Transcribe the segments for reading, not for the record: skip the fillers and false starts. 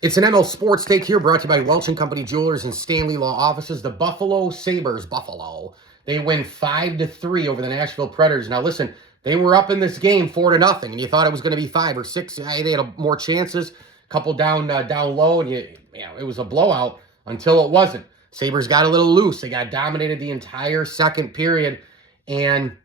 It's an ML Sports Take here, brought to you by Welch & Company Jewelers and Stanley Law Offices. The Buffalo Sabres, they win 5-3 over the Nashville Predators. Now listen, they were up in this game 4-0, and you thought it was going to be 5 or 6. They had more chances, a couple down low, and it was a blowout until it wasn't. Sabres got a little loose. They got dominated the entire second period, and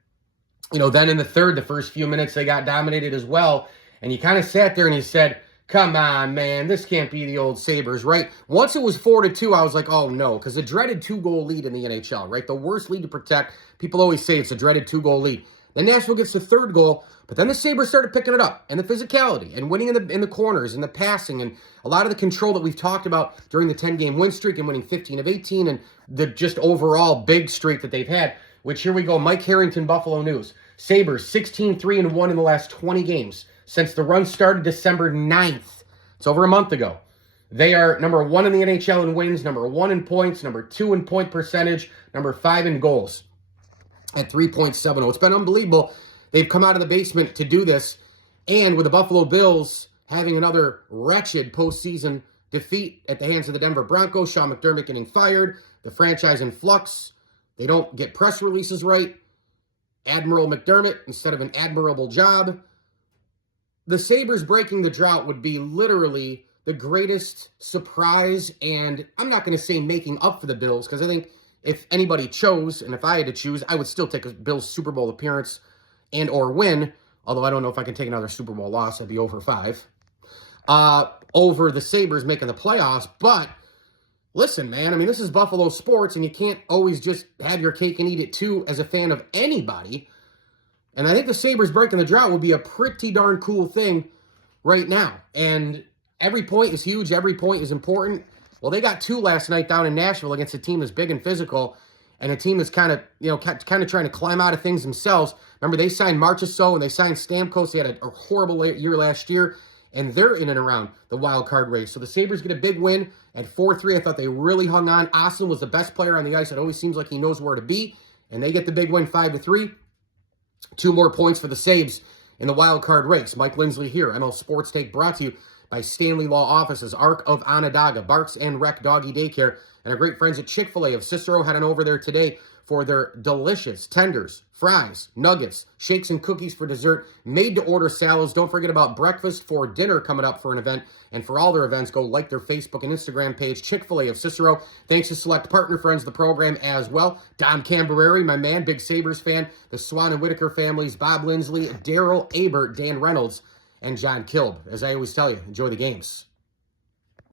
then in the third, the first few minutes, they got dominated as well. And you kind of sat there and you said, come on, man, this can't be the old Sabres, right? Once it was 4-2, I was like, oh, no, because the dreaded 2-goal lead in the NHL, right? The worst lead to protect. People always say it's a dreaded 2-goal lead. Then Nashville gets the third goal, but then the Sabres started picking it up, and the physicality, and winning in the corners, and the passing, and a lot of the control that we've talked about during the 10-game win streak and winning 15 of 18, and the just overall big streak that they've had, which here we go, Mike Harrington, Buffalo News. Sabres, 16-3-1 in the last 20 games. Since the run started December 9th. It's over a month ago. They are number 1 in the NHL in wins, number 1 in points, number 2 in point percentage, number 5 in goals at 3.70. It's been unbelievable. They've come out of the basement to do this. And with the Buffalo Bills having another wretched postseason defeat at the hands of the Denver Broncos, Sean McDermott getting fired, the franchise in flux, they don't get press releases right, Admiral McDermott instead of an admirable job. The Sabres breaking the drought would be literally the greatest surprise, and I'm not going to say making up for the Bills, because I think if anybody chose, and if I had to choose, I would still take a Bills Super Bowl appearance and or win, although I don't know if I can take another Super Bowl loss. I'd be over 5. Over the Sabres making the playoffs, but listen, man, I mean, this is Buffalo sports, and you can't always just have your cake and eat it too as a fan of anybody. And I think the Sabres breaking the drought would be a pretty darn cool thing right now. And every point is huge. Every point is important. Well, they got 2 last night down in Nashville against a team that's big and physical, and a team that's kind of trying to climb out of things themselves. Remember, they signed Marchessault and they signed Stamkos. They had a horrible year last year, and they're in and around the wild card race. So the Sabres get a big win at 4-3. I thought they really hung on. Austin was the best player on the ice. It always seems like he knows where to be, and they get the big win 5-3. 2 more points for the Sabres in the wild card race. Mike Lindsley here, ML Sports Take, brought to you by Stanley Law Offices, Arc of Onondaga, Barks and Rec Doggy Daycare, and our great friends at Chick-fil-A of Cicero. Heading over there today for their delicious tenders, fries, nuggets, shakes, and cookies for dessert, made-to-order salads. Don't forget about breakfast for dinner coming up for an event. And for all their events, go like their Facebook and Instagram page, Chick-fil-A of Cicero. Thanks to select partner friends of the program as well. Don Cambereri, my man, big Sabres fan. The Swan and Whitaker families, Bob Lindsley, Daryl Abert, Dan Reynolds, and John Kilb. As I always tell you, enjoy the games.